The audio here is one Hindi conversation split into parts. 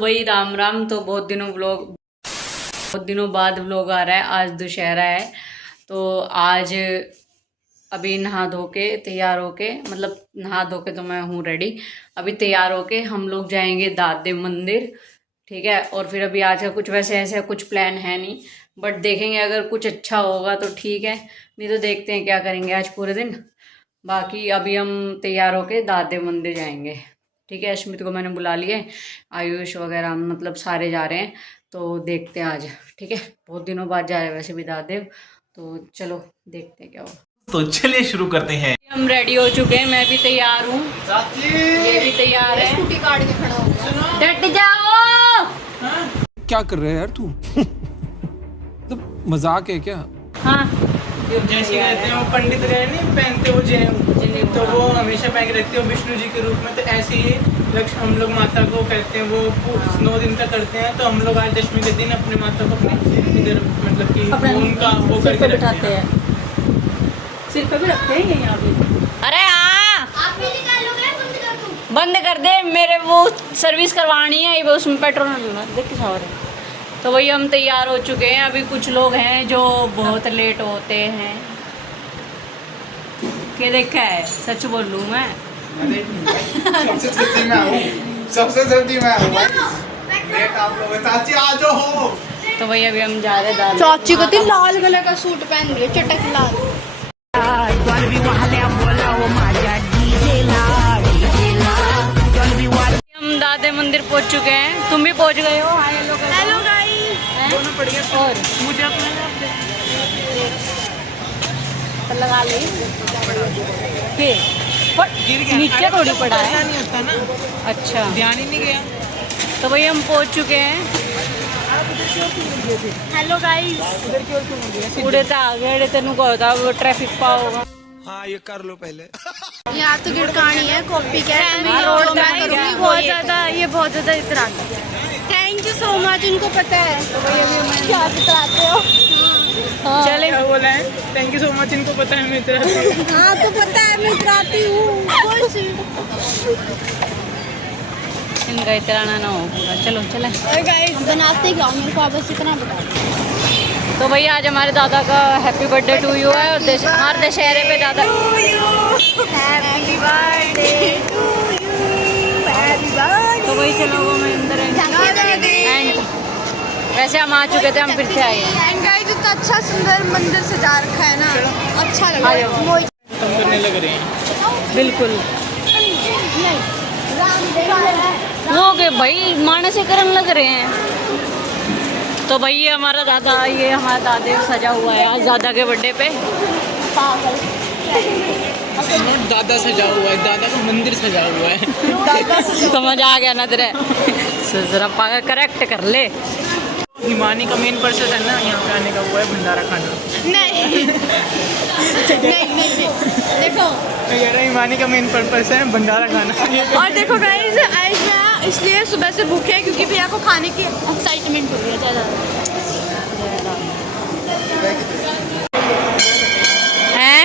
भाई राम राम। तो बहुत दिनों बाद व्लॉग आ रहा है। आज दशहरा है तो आज अभी नहा धो के तैयार होके, मतलब नहा धो के तो मैं हूँ रेडी। अभी तैयार होके हम लोग जाएंगे दादेव मंदिर, ठीक है। और फिर अभी आज का कुछ वैसे ऐसा कुछ प्लान है नहीं, बट देखेंगे अगर कुछ अच्छा होगा तो ठीक है, नहीं तो देखते हैं क्या करेंगे आज पूरे दिन। बाकी अभी हम तैयार होके दादेव मंदिर जाएंगे, ठीक है। अश्मित को मैंने बुला लिया है, आयुष वगैरह मतलब सारे जा रहे हैं, तो देखते हैं आज, ठीक है। बहुत दिनों बाद जा रहे हैं वैसे भी दादेव, तो चलो देखते हैं क्या होगा। तो चलिए शुरू करते हैं। हम रेडी हो चुके हैं, मैं भी तैयार हूँ, ये भी तैयार है। स्कूटी काट के खड़ा हो गया। डट जाओ। क्या कर रहे हैं यार तू? तो मजाक है क्या? हाँ जैसे कहते हैं वो पंडित रहे नहीं पहनते वो जनेऊ, तो वो हमेशा पहन के रखते हैं विष्णु जी के रूप में। तो ऐसे ही लक्ष्य हम लोग माता को कहते हैं, वो 9 दिन का करते हैं। तो हम लोग आज दशमी के दिन अपने माता को अपने इधर मतलब कि उनका वो करके रखते हैं, सिर पे भी रखते हैं यहाँ पे। अरे हाँ आप भी निकालोगे, बंद कर दूं? बंद कर दे, मेरे वो सर्विस करवानी है, वो उसमें पेट्रोल ना लेना, देख के सावर है। तो वही हम तैयार हो चुके हैं। अभी कुछ लोग हैं जो बहुत लेट होते हैं, क्या देखा है, सच बोल लूँ मैं। सबसे जल्दी मैं हूँ, सबसे जल्दी मैं हूँ। लेट आप लोग हैं। चाची आ जाओ हो। तो वही अभी हम जा रहे हैं दादा। चाची को तो लाल कलर का सूट पहन रही है, चटक लाल। हम दादे मंदिर पहुंच चुके हैं, तुम भी पहुंच गए हो। Hello guys. दोनों बढ़िया। और मुझे अपना लगा ले गिर गया, नीचे थोड़ी पड़ा है। नहीं होता ना, अच्छा, ध्यान ही नहीं गया। तो वही हम पहुंच चुके हैं। Hello guys. उधर की ओर क्यों मुड़ गया? उड़े तो आ गए, तेन को होता वो ट्रैफिक पा होगा। हाँ ये कर लो पहले। यहाँ तो गिड़कानी है, कॉपी कैट में रोड जो मैं पे करूँगी बहुत बहुत ज़्यादा, ये बहुत ज़्यादा इतराती है। थैंक यू सो मच, उनको पता है क्या इतराते हो। चले क्या बोला है? थैंक यू सो मच, इनको पता है मैं तेरा। हाँ तो पता है मैं इतराती हूँ कुछ। इनका इतराना ना हो पूरा। चलो चले। हम बनाते क्या, मेरे को बस इतना बता। तो भैया आज हमारे दादा का हैप्पी बर्थडे टू यू है, और हर दशहरे पे दादा happy birthday to you, happy birthday. तो वही चलो वो मैं अंदर एंड वैसे हम आ चुके थे, हम फिर से आए हैं। एंड गाइस इतना अच्छा सुंदर मंदिर सजा रखा है ना, अच्छा लग रहा आ जाओ। है। मोहित तुम करने लग रहे हैं। बिल्कुल वो के भाई मानस से करने लग रहे हैं। तो भाई ये हमारा दादा, ये हमारा दादे सजा हुआ है आज दादा के बर्थडे पे। दादा सजा हुआ है, दादा का मंदिर सजा हुआ है। समझ आ गया ना तेरे, जरा पागल करेक्ट कर ले। हिमानी का मेन पर्पस है ना यहाँ पे आने का, वो है भंडारा खाना। नहीं नहीं देखो, मैं कह रहा हिमानी का मेन पर्पस है भंडारा खाना। और देखो गाइस आज मैं इसलिए सुबह से भूखे हैं क्योंकि भैया को खाने की एक्साइटमेंट हो रही है ज़्यादा। हैं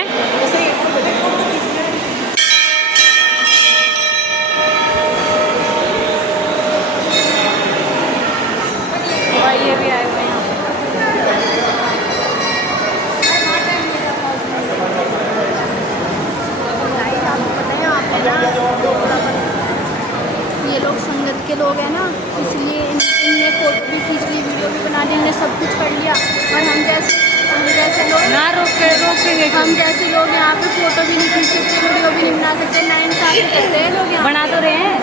भाई ये भी आए हुए हैं। ये लोग संगत के लोग हैं ना, इसलिए इनने फोटो भी खींच ली, वीडियो भी बना ली, इनने सब कुछ कर लिया। और हम जैसे लोग ना रोकेंगे हम जैसे लोग यहाँ पे फोटो भी नहीं खींच सकते, वीडियो भी नहीं बना सकते, ना इंसान करते हैं लोग यहाँ। बना तो रहे हैं।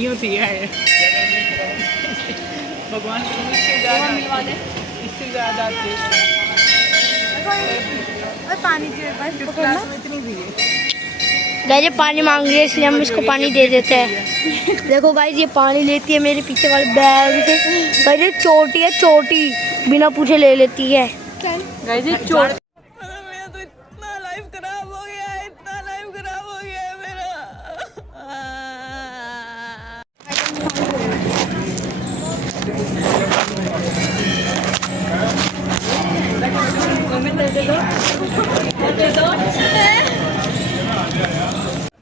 यूं थी है भगवान इससे ज़्यादा और पानी क्लास में इतनी भी है। गाइस ये पानी मांग रही है, इसलिए हम इसको पानी दे देते हैं। देखो गाइस ये पानी लेती है मेरे पीछे वाले बैग से। गाइस ये चोटी है, चोटी बिना पूछे ले लेती है। गाइस ये चोट मेरा तो इतना लाइफ खराब हो गया है, इतना लाइफ खराब हो गया है मेरा।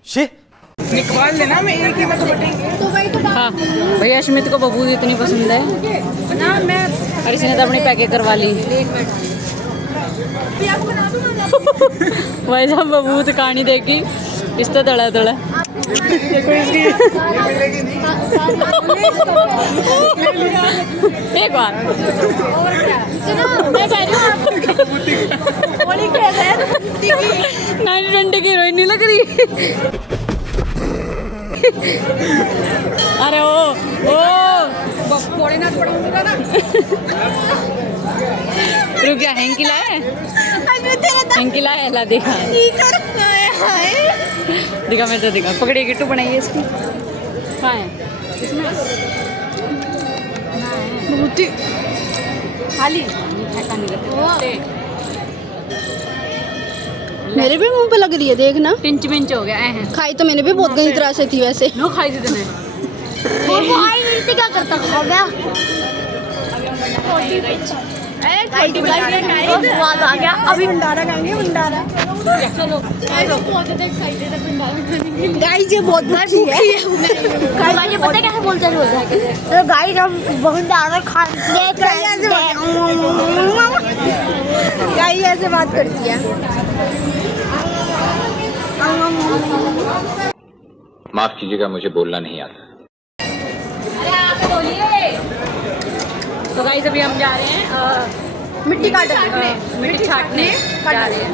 निकाल लेना, मैं एक ही में तो बटेंगे। हाँ भैया अश्मित को बबूत इतनी पसंद है और इसने तो अपनी पैकेट करवा ली। भाई साहब बबूत कहानी देखी इस तो दड़ा दड़ा एक बार नाइट घंटे की हीरोइन नहीं लग रही। अरे ओ रुक गया हैंकिला है, हैंकिला है ला देखा दिखा मैं तो दिखा पकड़िए किट्टू बनाइए इसकी। कहाँ है इसमें खाली मेरे भी मुंह पे लग रही है, देखना। पिंच पिंच हो गया है। खाई तो मैंने भी बहुत गंदी तरह से थी वैसे। नो खाई थी तूने? वो आई नहीं थी, क्या करता खा गया। खाई तो स्वाद आ गया। अभी भंडारा खाएंगे, भंडारा। चलो गाइस ये बहुत भूखी है। गाइस ये पता कैसे बोलते हैं? तो गाइस हम भंडारा खाने गाइस ऐसे बात करती है। माफ कीजिएगा, मुझे बोलना नहीं आता। तो गाइस अभी हम जा रहे हैं मिट्टी काटने, मिट्टी छाटने जा रहे हैं।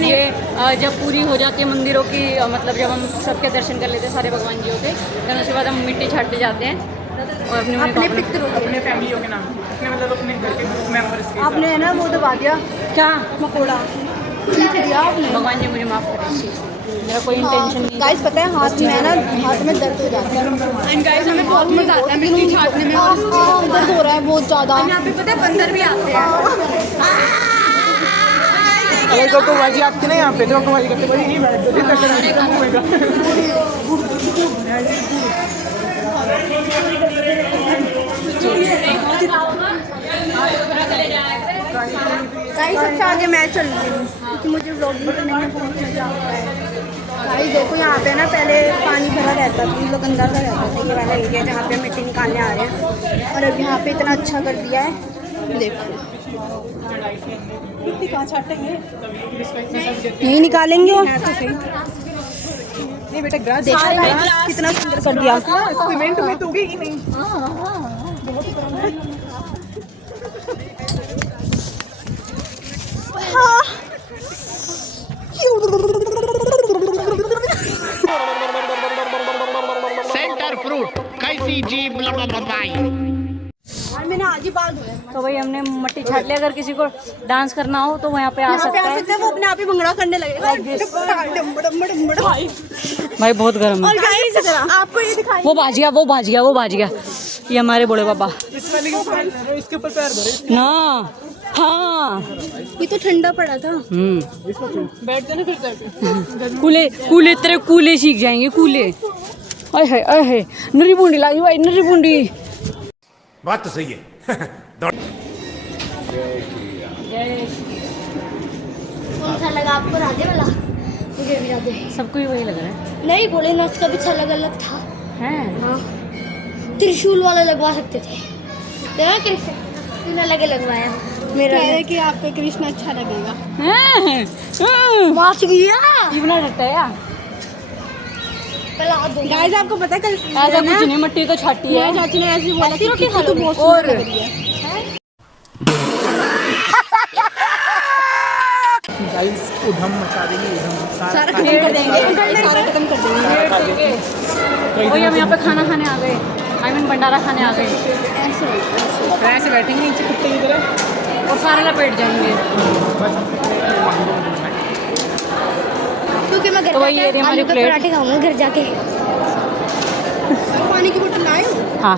ये जब पूरी हो जाती है मंदिरों की, मतलब जब हम सबके दर्शन कर लेते हैं सारे भगवान जियों के, फिर उसके बाद हम मिट्टी छाटने जाते हैं और अपने पितरों, अपने फैमिलियों के नाम, अपने मतलब अपने घर के मेंबर्स के। आपने है ना वो दबा दिया क्या मकोड़ा दिया आपने। भगवान जी मुझे माफ़ करें, मेरा कोई इंटेंशन नहीं। गाइस पता है हाथ में ना, हाथ में दर्द हो जाता है। एंड गाइस हमें बहुत मजा आता है मिट्टी छाटने में। दर्द हो रहा है बहुत ज़्यादा। यहाँ पे पता है बंदर भी आते हैं। अगर तो बाजी आपके ना यहाँ पे तो बाजी करते भाई नहीं बैठ दो गाइस सबसे आगे मैं चल रही हूँ क्योंकि मुझे व्लॉगिंग करने में बहुत मजा आता है। गाइस देखो यहाँ पे ना पहले पानी भरा रहता था, मतलब गंदा सा रहता था। ये वाला एरिया जहाँ पे मिट्टी निकालने आ रहे हैं और अब यहाँ पे इतना अच्छा कर दिया है। देखो कहाँ छाटेंगे नहीं निकालेंगे वो। नहीं बेटा ग्रास देखा कितना सुंदर कर दिया। सीमेंट में तो उगेगी नहीं। सेंटर फ्रूट कैसी जीभ लबाई। मैंने आज ही बाल धोया। तो भाई हमने मट्टी छाट लिया। अगर किसी को डांस करना हो तो वो यहाँ पे आ सकता है। वो अपने आप ही भंगड़ा करने लगेगा। भाई बहुत गर्म है। और गाइस आपको ये दिखाई वो भाज गया, वो भाज गया, वो भाज गया। ये हमारे बड़े पापा इस वाले के ऊपर इसके ऊपर पैर धरे ना। हाँ ये तो ठंडा पड़ा था। बैठ जाना फिर कूले कूले तेरे कूले सीख जाएंगे कूले। अरे है नरी बूंदी लागी भाई, नरी बूंदी। बात तो सही है। कौन सा लगा आपको? राधे वाला? मुझे भी राधे। सबको ही वही लग रहा है। नहीं भोलेनाथ का भी अच्छा अलग अलग था। हैं? हाँ त्रिशूल वाला लगवा सकते थे। देखा कृष्ण अलग लगवाया। मेरा कह रहे कि आपको कृष्ण अच्छा लगेगा। माच गया ये बना रहता है यार। गाइस आपको पता है कल ऐसा कुछ नहीं, मट्टी तो छाटी है। चाची ने ऐसी बोला कि रोटी खा लो बहुत और सुंदर लग रही है। गाइस उधम मचा देंगे, उधम सारा खत्म कर देंगे, सारा खत्म कर देंगे। वही हम यहाँ पे खाना खाने आ गए। आई मीन भंडारा खाने आ गए। ऐसे बैठेंगे नीचे कुत्ते की तरह और सारे लपेट जाएंगे। क्योंकि मैं घर तो वही ये रही हमारी आलू के प्लेट। पराठे खाऊंगा घर जाके। पानी की बोतल लाए हो? हाँ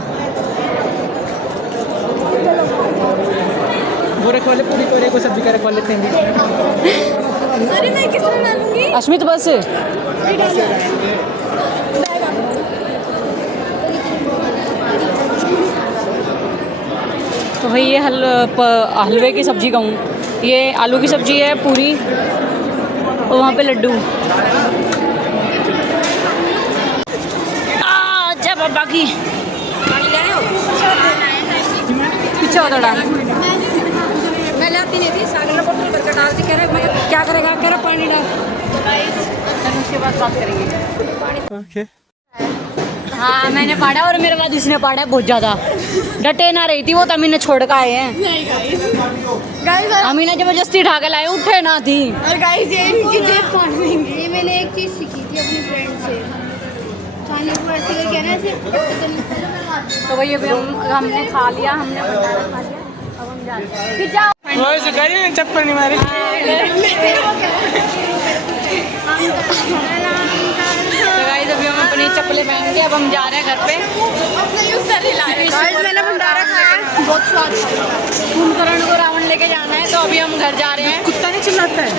वो रखवा ले पूरी कोरे को सब्जी का रखवा लेते हैं। अरे मैं किसमें डालूंगी? अश्मित बस तो भाई ये हलवे की सब्जी कहूँ, ये आलू की सब्जी है पूरी और वहाँ पे लड्डू। बाकी पीछे हो थोड़ा। मैं लाती नहीं थी, सागर ने बोतल करके डालती, कह रहे मैं क्या करेगा, कह रहा पानी डाल। उसके बाद बात करेंगे। हाँ मैंने पढ़ा और मेरे बाद इसने पढ़ा है बहुत ज्यादा। डटे ना रही थी वो, तो अमीन छोड़ कर आए हैं। गाइस अमीन जबरदस्ती उठा के लाए, उठे ना थी। और गाइस ये इनकी जेब काट देंगे। ये मैंने एक चीज सीखी थी अपनी फ्रेंड से, खाने को ऐसे कहना ऐसे। तो वही अभी हमने खा लिया, हमने भंडारा खा लिया, अब हम जा रहे हैं। जाओ वो सुखारी चप्पल नहीं मारी। तो गाइस अभी हम अपनी चप्पलें पहन के अब हम जा रहे हैं घर पे। गाइस मैंने भंडारा खाया, बहुत स्वाद था। कुंभकर्ण को रावण लेके जाना है, तो अभी हम घर जा रहे हैं। कुत्ता नहीं चिल्लाता है।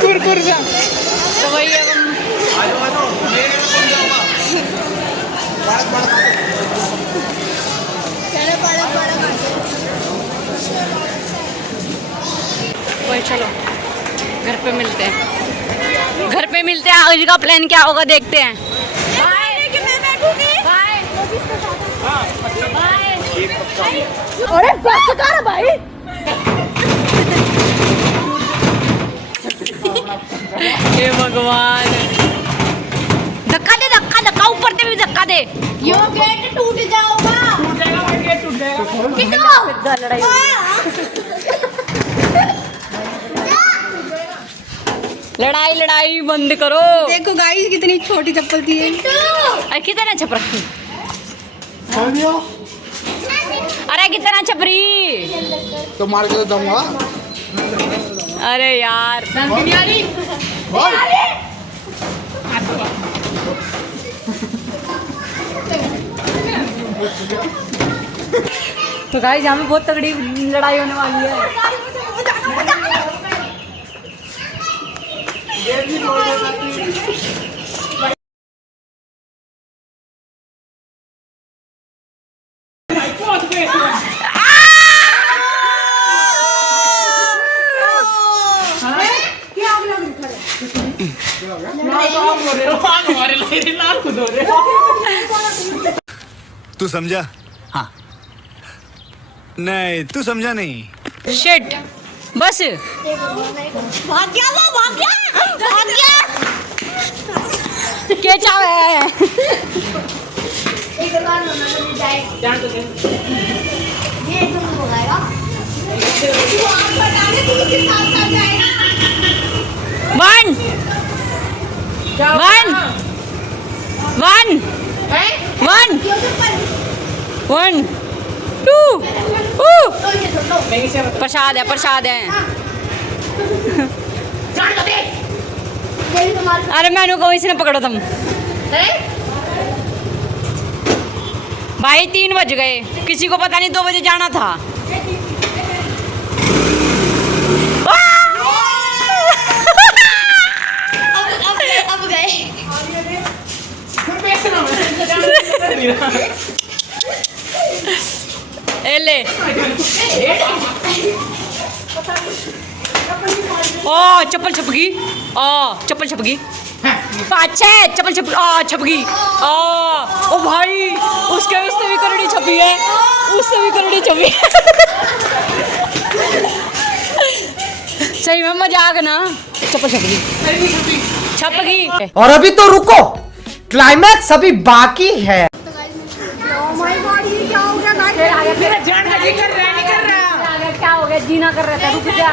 कुरकुर सा। तो वही अब हम वही चलो घर पे मिलते हैं, घर पे मिलते हैं। आज का प्लान क्या होगा देखते हैं। अरे भाई हे भगवान, धक्का दे, धक्का धक्का, ऊपर से भी धक्का दे। यो गेट टूट जाओगा। लड़ाई लड़ाई बंद करो। देखो गाइस कितनी छोटी चप्पल थी। अरे कितना छपरा, अरे कितना छपरी, तो मार के दूंगा। अरे यार तो गाइस यहाँ पे बहुत तगड़ी लड़ाई होने वाली है। तू समझा? हाँ। नहीं तू समझा नहीं। शिट बस भाग गया वो, भाग गया, भाग गया। क्या चाव है। एक बार होना तो जाए। ये एकदम हो जाएगा। तू आप बताने तू किस साथ साथ जाएगा। One one one one one two. प्रसाद है, प्रसाद है। अरे मैनू को इसने पकड़ो तुम। भाई 3 बज गए, किसी को पता नहीं 2 बजे जाना था। अब गए। ए ले ओ चप्पल छप गई, ओ चप्पल छप गई, पाछे चप्पल छप छप गई। ओ भाई उससे भी करड़ी छपी है, उससे भी करड़ी छपी है। सही में मजाक ना, चप्पल छप गई, छप गई। और अभी तो रुको, क्लाइमैक्स अभी बाकी है। माय गॉड ये क्या हो गया गाइस। मेरा जान का जी कर रहा है, नहीं कर रहा। क्या हो गया, जीना कर रहा था, रुक जा।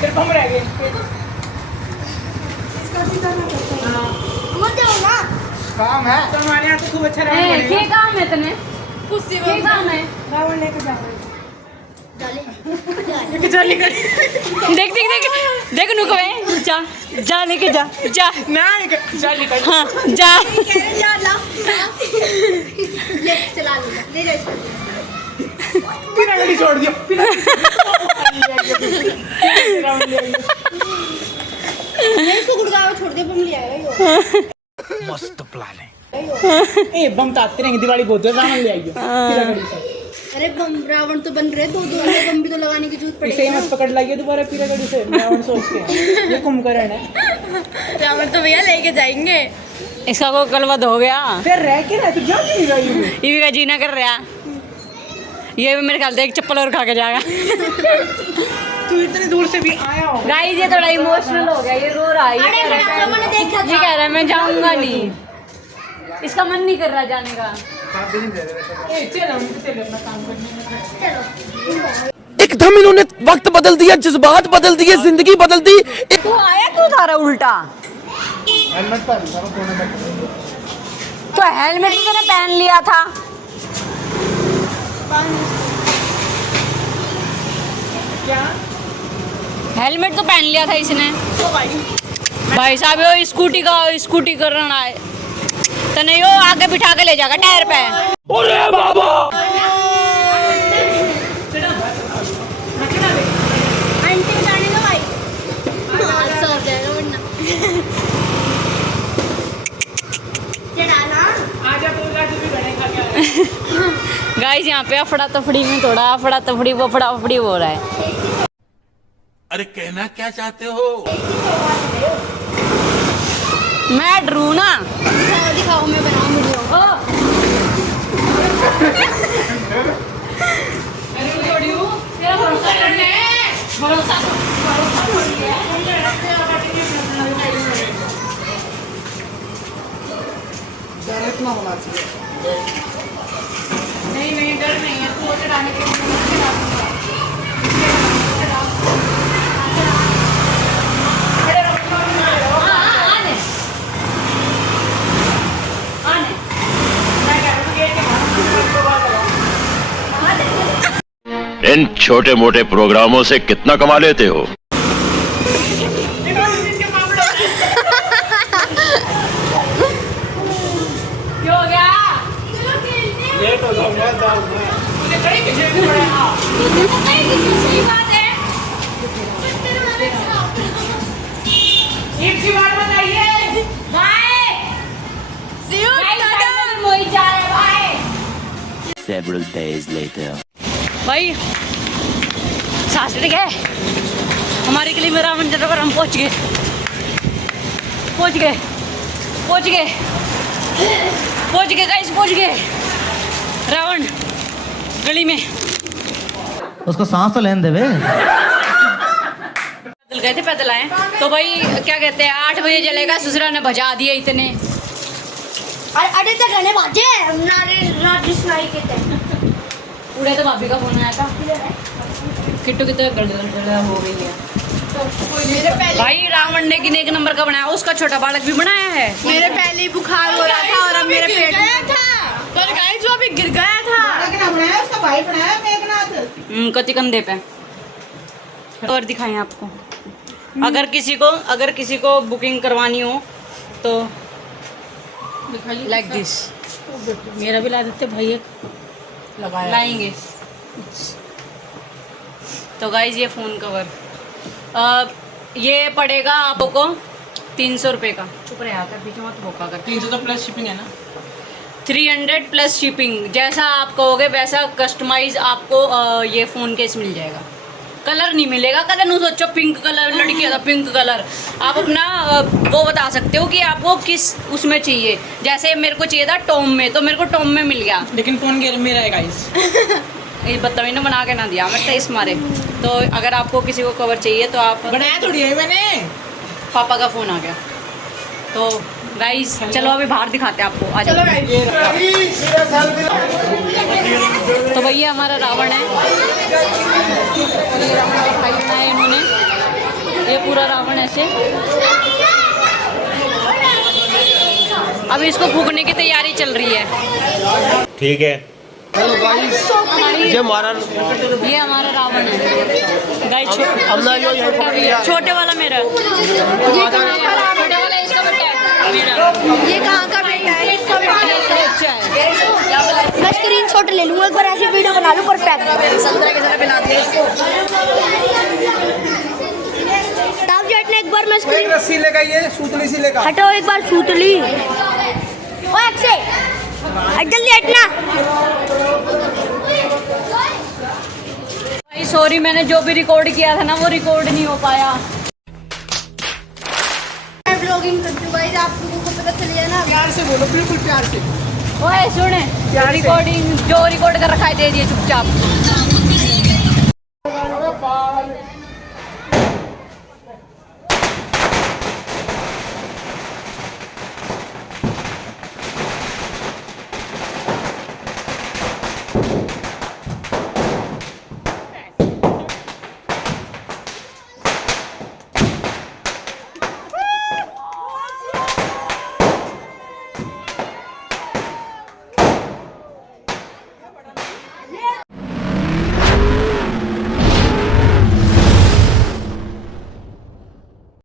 सिर्फ हम रह गए। मुझे ना काम है। तो हमारे यहाँ तो खूब अच्छा रहा। ये काम है तने, ये काम है। रावण लेके जा रहे जाले जाली कर। देख देख देख देख नुकवे, जा जा लेके जा, जा ना निकल, जाली कर। हाँ जा। जा ला ले चला ले ले बिना गाड़ी छोड़ दियो। इसको गुड़गांव छोड़ दे, बम ले आएगा ये। मस्त प्लान है। ए बम तो आते रहेंगे, दिवाली बहुत है, रावण ले आइयो। बिना गाड़ी से। अरे बम रावण तो बन रहे, दो बम भी तो लगाने की जरूरत इसे ही पड़ेगी। मत पकड़ लाइए दोबारा पीला गढ़ी से, रावण सोच के ये कुंभकर्ण है। रावण तो भैया लेके जाएंगे। इसका को कलवद हो गया, फिर रह के ना तू जा नहीं रही है। ये भी का जीना कर रहा। ये भी मेरे ख्याल से एक चप्पल और खा के जाएगा। तू इतनी दूर से भी आया हो। गाइस ये थोड़ा इमोशनल हो गया, ये रो रहा है, ये कह रहा है मैं जाऊंगा नहीं, इसका मन नहीं कर रहा जाने का। चल अपना काम करने। एकदम इन्होंने वक्त बदल दिया, जज्बात बदल दिए, जिंदगी बदल दी। तू आया क्यों था रहा उल्टा? हेलमेट पहन सारा कोने में। तो हेलमेट भी मैंने पहन लिया था। क्या हेलमेट तो पहन लिया था इसने। भाई साहब यो स्कूटी कर रहा है तो नहीं, वो आगे बिठा के ले जाएगा टायर पे। अरे बाबा आंटी जाने दो भाई। हादसा हो जाएगा वरना। आजा बोला तू भी गणेगा क्या? गाइस यहाँ पे अफड़ा तफड़ी में थोड़ा अफड़ा तफड़ी हो रहा है। अरे कहना क्या चाहते हो? मैं डरू ना। दिखाओ मैं बनाऊं वीडियो। डर इतना होना चाहिए। नहीं डर नहीं है, तू चढ़ाने के लिए इन छोटे मोटे प्रोग्रामों से कितना कमा लेते हो? क्या हो गया? लेट हो गया दाल में। सही बात है। एक सी बात बताइए Several days later. भाई शास्त्री है हमारे के लिए मेरा मंजर पर हम पहुंच गए गाइस, पहुंच गए रावण गली में। उसको सांस तो लेने देवे। पैदल आए तो भाई क्या कहते हैं 8 बजे जलेगा, ससुरा ने भजा दिए इतने। अरे तो गाने बाजे राजेश नाई के थे। उड़े तो भाभी का फोन आया था, किट्टू की तो गड़बड़ हो गई है। भाई रावण ने किने एक नंबर का बनाया, उसका छोटा बालक भी बनाया है। मेरे पहले ही बुखार हो रहा था और अब मेरे पेट में था। पर गाइस जो अभी गिर गया था। बनाया उसका भाई बनाया मेघनाथ। कति कंधे पे और दिखाएं आपको। अगर किसी को बुकिंग करवानी हो तो लाइक दिस मेरा भी ला देते भाई, एक लगाया लाएंगे। तो गाइज ये फ़ोन कवर ये पड़ेगा आपको 300 रुपये का। चुप रहे आकर बीच में धोखा कर। 300 तो प्लस शिपिंग है ना। 300 प्लस शिपिंग। जैसा आप कहोगे वैसा कस्टमाइज आपको ये फ़ोन केस मिल जाएगा। कलर नहीं मिलेगा, कलर नहीं सोचो पिंक कलर लड़की था पिंक कलर। आप अपना वो बता सकते हो कि आपको किस उसमें चाहिए। जैसे मेरे को चाहिए था टॉम में, तो मेरे को टॉम में मिल गया। लेकिन फोन मेरा है गाइस। ये बदतमीज ने बना के ना दिया, मैं तेईस मारे। तो अगर आपको किसी को कवर चाहिए तो आप बनाया थोड़ी है मैंने। पापा का फ़ोन आ गया। तो गाइस चलो अभी बाहर दिखाते हैं आपको। आ जाओ। तो भैया हमारा रावण है, ये रावण दिखाई बनाया है इन्होंने। ये पूरा रावण ऐसे। अभी इसको फूकने की तैयारी चल रही है। ठीक है। हेलो गाइस, ये हमारा रावण है गाइस। छोटे वाला मेरा, छोटे वाला इसका बेटा है मेरा। ये कहाँ का बेटा है? इसका बेटा है। अच्छा है। मैं स्क्रीनशॉट ले लूँगा, एक बार ऐसी वीडियो बना लूँ परफेक्ट। संतरे के साथ बना दिया इसको। तब जेट ने एक बार मैं स्क्रीन रस्सी लेगा, ये सूतली सी लेगा। हटाओ एक बार सूतली। ओ अक्षय जल्दी हटना। सॉरी, मैंने जो भी रिकॉर्ड किया था ना वो रिकॉर्ड नहीं हो पाया। मैं व्लॉगिंग करती हूँ गाइस, आप लोगों को पता चल गया ना। प्यार से बोलो, बिल्कुल प्यार से। ओए सुने, प्यार से। रिकॉर्डिंग जो रिकॉर्ड कर रखा है दे दिए चुपचाप।